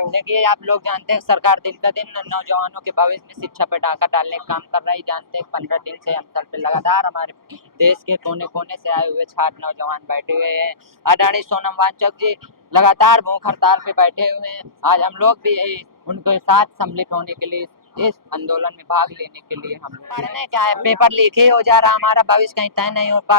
हो? देखिए, आप लोग जानते हैं सरकार दिन का दिन नौजवानों के भविष्य में शिक्षा पे डाका डालने का काम कर रही है। जानते हैं 15 दिन से हम सर पे लगातार हमारे देश के कोने कोने से आए हुए छात्र नौजवान बैठे हुए हैं। आदरणीय सोनम वांगचुक जी लगातार भूख हड़ताल पे बैठे हुए हैं। आज हम लोग भी उनके साथ सम्मिलित होने के लिए, इस आंदोलन में भाग लेने के लिए हम लोग पढ़ने क्या है, पेपर लीक ही हो जा रहा, हमारा भविष्य कहीं तय नहीं हो पा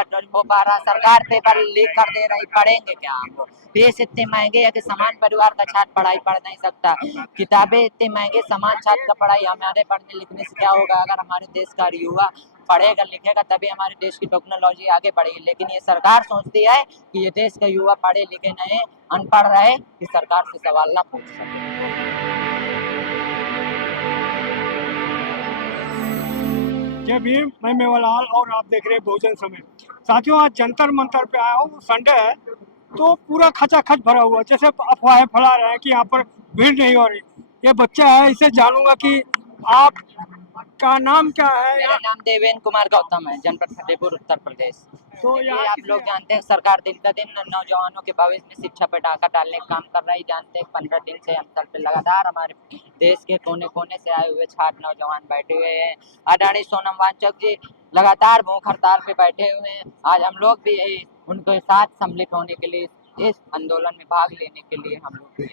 रहा। सरकार पेपर लीक कर दे रही, पढ़ेंगे क्या हम लोग? फीस इतने महंगे है कि समान परिवार का छात्र पढ़ाई पढ़ नहीं सकता। किताबें इतने महंगे, समान छात्र का पढ़ाई हमारे पढ़ने लिखने से क्या होगा? अगर हमारे देश का युवा पढ़ेगा लिखेगा तभी हमारे देश की टेक्नोलॉजी आगे बढ़ेगी। लेकिन ये सरकार सोचती है कि ये देश का युवा पढ़े लिखे नहीं, अनपढ़ रहे, कि सरकार से सवाल ना पूछ सके। जय भीम, मैं मेवालाल और आप देख रहे हैं बहुजन समय। साथियों, आज जंतर मंतर पे आया हूँ, संडे है तो पूरा खचाखच भरा हुआ। जैसे अफवाहें फैला रहे हैं कि यहाँ पर भीड़ नहीं हो रही। ये बच्चा है, इसे जानूंगा कि आप का नाम क्या है। मेरा नाम देवेंद्र कुमार गौतम है, जनपद फतेहपुर, उत्तर प्रदेश। तो ये यहाँ आप लोग जानते हैं सरकार दिन का दिन नौजवानों के भविष्य में शिक्षा पे डाका डालने का काम कर रही है। जानते हैं 15 दिन से हम सर पे लगातार हमारे देश के कोने कोने से आए हुए छात्र नौजवान बैठे हुए हैं। आदरणीय सोनम वांगचुक जी लगातार भूख हड़ताल पे बैठे हुए हैं। आज हम लोग भी उनके साथ सम्मिलित होने के लिए, इस आंदोलन में भाग लेने के लिए हम लोग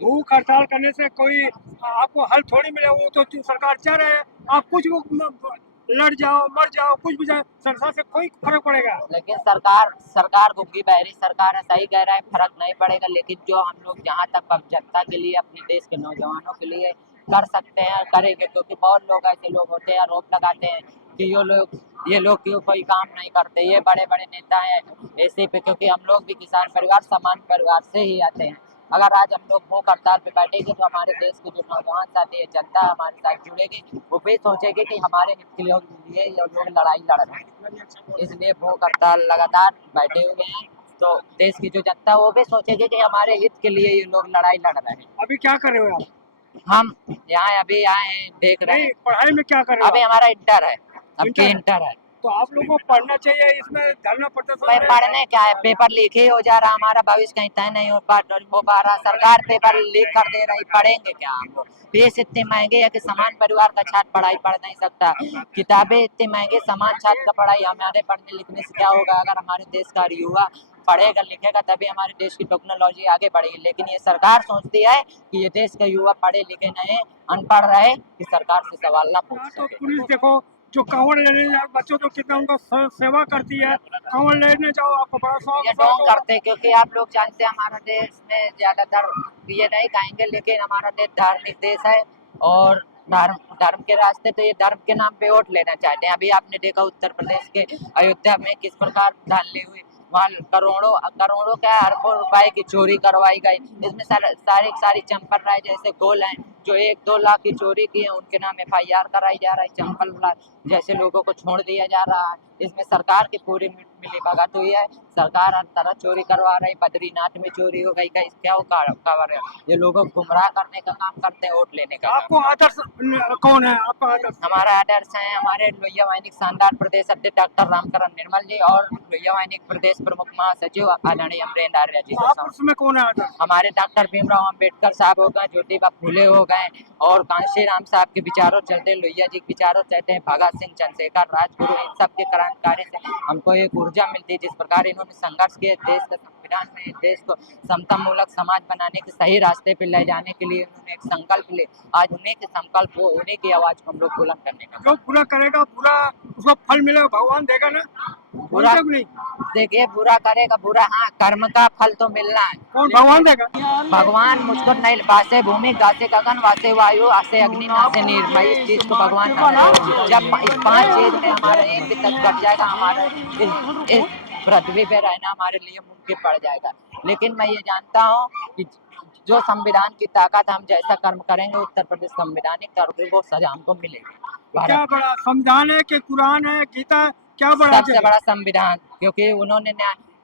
भूख हड़ताल करने से कोई आपको हल थोड़ी मिले। वो तो सरकार चाह रहे हैं आप कुछ लड़ जाओ, मर जाओ, कुछ भी जाए, सरकार से कोई फर्क पड़ेगा। लेकिन सरकार गुग्गी बहरी सरकार है, सही कह रहा है, फर्क नहीं पड़ेगा। लेकिन जो हम लोग जहाँ तक अब जनता के लिए, अपने देश के नौजवानों के लिए कर सकते हैं करेंगे। क्योंकि बहुत लोग ऐसे लोग होते हैं, आरोप लगाते हैं कि ये लोग क्यों कोई काम नहीं करते, ये बड़े बड़े नेता हैं ऐसे पे। क्योंकि हम लोग भी किसान परिवार, सामान्य परिवार से ही आते हैं। अगर आज हम लोग भूख हड़ताल पे बैठेंगे तो हमारे देश के जो नौजवान साथी है, जनता हमारे साथ जुड़ेगी, वो भी सोचेगी कि हमारे हित के लिए ये लोग लड़ाई लड़ रहे हैं। इसलिए भूख हड़ताल लगातार बैठे हुए हैं। तो देश की जो जनता है वो भी सोचेगी कि हमारे हित के लिए ये लोग लड़ाई लड़ रहे हैं। अभी क्या कर रहे हो आप? हम यहाँ अभी आए हैं, देख रहे हैं। पढ़ाई में क्या कर रहे हो? अभी हमारा इंटर है, अब की इंटर है। इंटर है। तो आप लोगों को पढ़ना चाहिए, इसमें धरना प्रदर्शन भाई पढ़ने क्या है, पेपर लीक ही हो जा रहा, हमारा भविष्य कहीं तय नहीं हो पा रहा। सरकार पेपर लीक कर दे रही, पढ़ेंगे क्या हम लोग? फीस इतने महंगे है कि समान परिवार का छात्र पढ़ाई पढ़ नहीं सकता। किताबें इतने महंगे, समान छात्र का पढ़ाई हमारे पढ़ने लिखने से क्या होगा? अगर हमारे देश का युवा पढ़ेगा लिखेगा तभी हमारे देश की टेक्नोलॉजी आगे बढ़ेगी। लेकिन ये सरकार सोचती है कि ये देश का युवा पढ़े लिखे नहीं, अनपढ़ रहे, कि सरकार से सवाल ना पूछ तो सके। पुलिस देखो, जो कांवड़ लेने जाओ बच्चों तो कितना उनका सेवा करती है। कांवड़ लेने जाओ, आपको बड़ा ये शौक ढोंग करते हैं, क्योंकि आप लोग जानते हैं हमारा देश में ज्यादातर ये नहीं कहेंगे, लेकिन हमारा देश धार्मिक देश है। और धर्म के रास्ते तो ये धर्म के नाम पे वोट लेना चाहते हैं। अभी आपने देखा उत्तर प्रदेश के अयोध्या में किस प्रकार धांधली हुई, वहाँ करोड़ों करोड़ों क्या अरबों रुपए की चोरी करवाई गई। इसमें सारी चंपल राय जैसे गोल हैं जो 1-2 लाख की चोरी की है, उनके नाम FIR कराई जा रही। चंपल जैसे लोगों को छोड़ दिया जा रहा है। इसमें सरकार की पूरी मिली भगत हुई है। सरकार हर तरह चोरी करवा रही, बद्रीनाथ में चोरी हो गई, क्या वो कवर है? ये लोगों को गुमराह करने का काम करते हैं, वोट लेने का। आपको आदर्श कौन है? आपका आदर्श? हमारा आदर्श है हमारे लोहिया वाहिनी शानदार प्रदेश अध्यक्ष डॉक्टर रामकरण निर्मल जी और लोहिया वाहिनी प्रदेश प्रमुख महासचिव आदरणीय अमरेंद्र आर्य जी। उसमें कौन है आदर्श? हमारे डॉक्टर भीमराव अम्बेडकर साहब हो गए, ज्योतिबा फूले हो गए, और कांशी राम साहब के विचारों चलते, लोहिया जी के विचारों चलते हैं, भगत सिंह, चंद्रशेखर, राजगुरु, इन सब के क्रांतिकारी से हमको एक ऊर्जा मिलती है। जिस प्रकार इन्होंने संघर्ष किया देश का संविधान में, देश को समता मूलक समाज बनाने के सही रास्ते पे ले जाने के लिए उन्होंने एक संकल्प ले। आज उन्हीं के संकल्प को, उन्हीं की आवाज को हम लोग बुलंद करने का। जो पूरा करेगा पूरा उसको फल मिलेगा, भगवान देगा ना? बुरा नहीं देखिए, बुरा करेगा बुरा, हाँ, कर्म का फल तो मिलना है। कौन भगवान देगा? भगवान मुझको नहीं, वासे भूमि गासे गगन वासे वायु आसे अग्नि नासे नीर, मैं इस चीज को भगवान जब इस 5 चीज में हमारा एक भी तक घट जाएगा, हमारा इस पृथ्वी पे रहना हमारे लिए मुमकिन पड़ जाएगा। लेकिन मैं ये जानता हूँ कि जो संविधान की ताकत, हम जैसा कर्म करेंगे उत्तर प्रदेश संविधानिक तौर पर वो सजा हमको मिलेगी। क्या बड़ा संविधान है कि कुरान है, गीता? क्या बड़ा? सबसे बड़ा संविधान, क्योंकि उन्होंने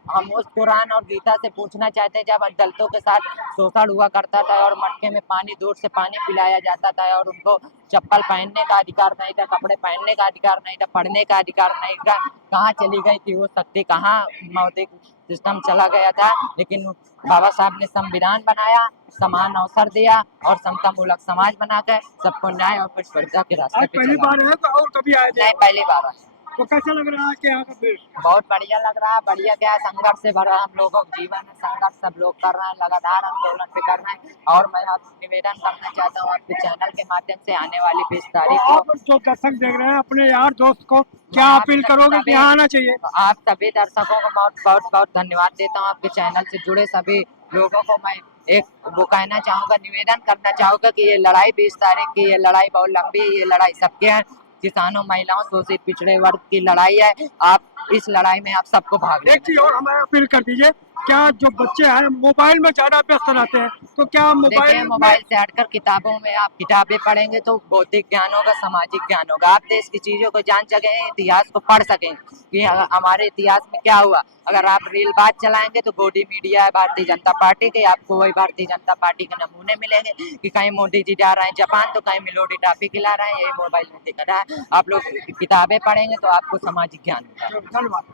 हम उस कुरान और गीता से पूछना चाहते हैं, जब दलितों के साथ शोषण हुआ करता था और मटके में पानी, दूर से पानी पिलाया जाता था और उनको चप्पल पहनने का अधिकार नहीं था, कपड़े पहनने का अधिकार नहीं था, पढ़ने का अधिकार नहीं था, कहाँ चली गई थी वो शक्ति, कहाँ मौलिक सिस्टम चला गया था। लेकिन बाबा साहब ने संविधान बनाया, समान अवसर दिया और समता मूलक समाज बनाकर सबको न्याय और प्रतिस्पर्धा के रास्ते आज पे पहली चला। बार है तो और कभी आए थे? नहीं, पहली बार है। तो कैसा लग रहा है कि यहाँ का भीड़? बहुत बढ़िया लग रहा है। बढ़िया क्या है, संघर्ष से भरा हम लोगों का जीवन है, संघर्ष सब लोग कर रहे हैं, लगातार आंदोलन पे कर रहे हैं। और मैं आपसे निवेदन करना चाहता हूँ आपके चैनल के माध्यम से, आने वाली 20 तो तारीख को आप जो दर्शक देख रहे हैं अपने यार दोस्त को क्या मैं आप अपील करोगे कि यहाँ आना चाहिए? आप सभी दर्शकों को बहुत बहुत बहुत धन्यवाद देता हूँ। आपके चैनल से जुड़े सभी लोगों को मैं एक वो कहना चाहूँगा, निवेदन करना चाहूँगा कि ये लड़ाई 20 तारीख की, ये लड़ाई बहुत लंबी है, ये लड़ाई सबके है, किसानों, महिलाओं, शोषित पिछड़े वर्ग की लड़ाई है। आप इस लड़ाई में आप सबको भाग एक लेना चीज और हमें अपील कर दीजिए, क्या जो बच्चे हैं मोबाइल में ज्यादा व्यस्त रहते हैं, तो क्या देखिए, मोबाइल मोबाइल से हटकर किताबों में आप किताबें पढ़ेंगे तो बौद्धिक ज्ञान होगा, सामाजिक ज्ञान होगा, आप देश की चीजों को जान सकें, इतिहास को पढ़ सकें कि हमारे इतिहास में क्या हुआ। अगर आप रील बात चलाएंगे तो गोदी मीडिया है भारतीय जनता पार्टी के, आपको वही भारतीय जनता पार्टी के नमूने मिलेंगे कि कहीं मोदी जी जा रहे हैं जापान तो कहीं मिलोडी टाफी खिला रहे हैं, यही मोबाइल में दिख रहा है। आप लोग किताबें पढ़ेंगे तो आपको सामाजिक ज्ञान होगा। धन्यवाद।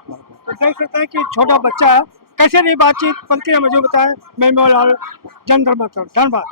तो देख सकते हैं कि छोटा बच्चा है, कैसे नहीं बातचीत प्रक्रिया मुझे बताए। मैं मेवालाल, जन धर्म मंत्र। धन्यवाद।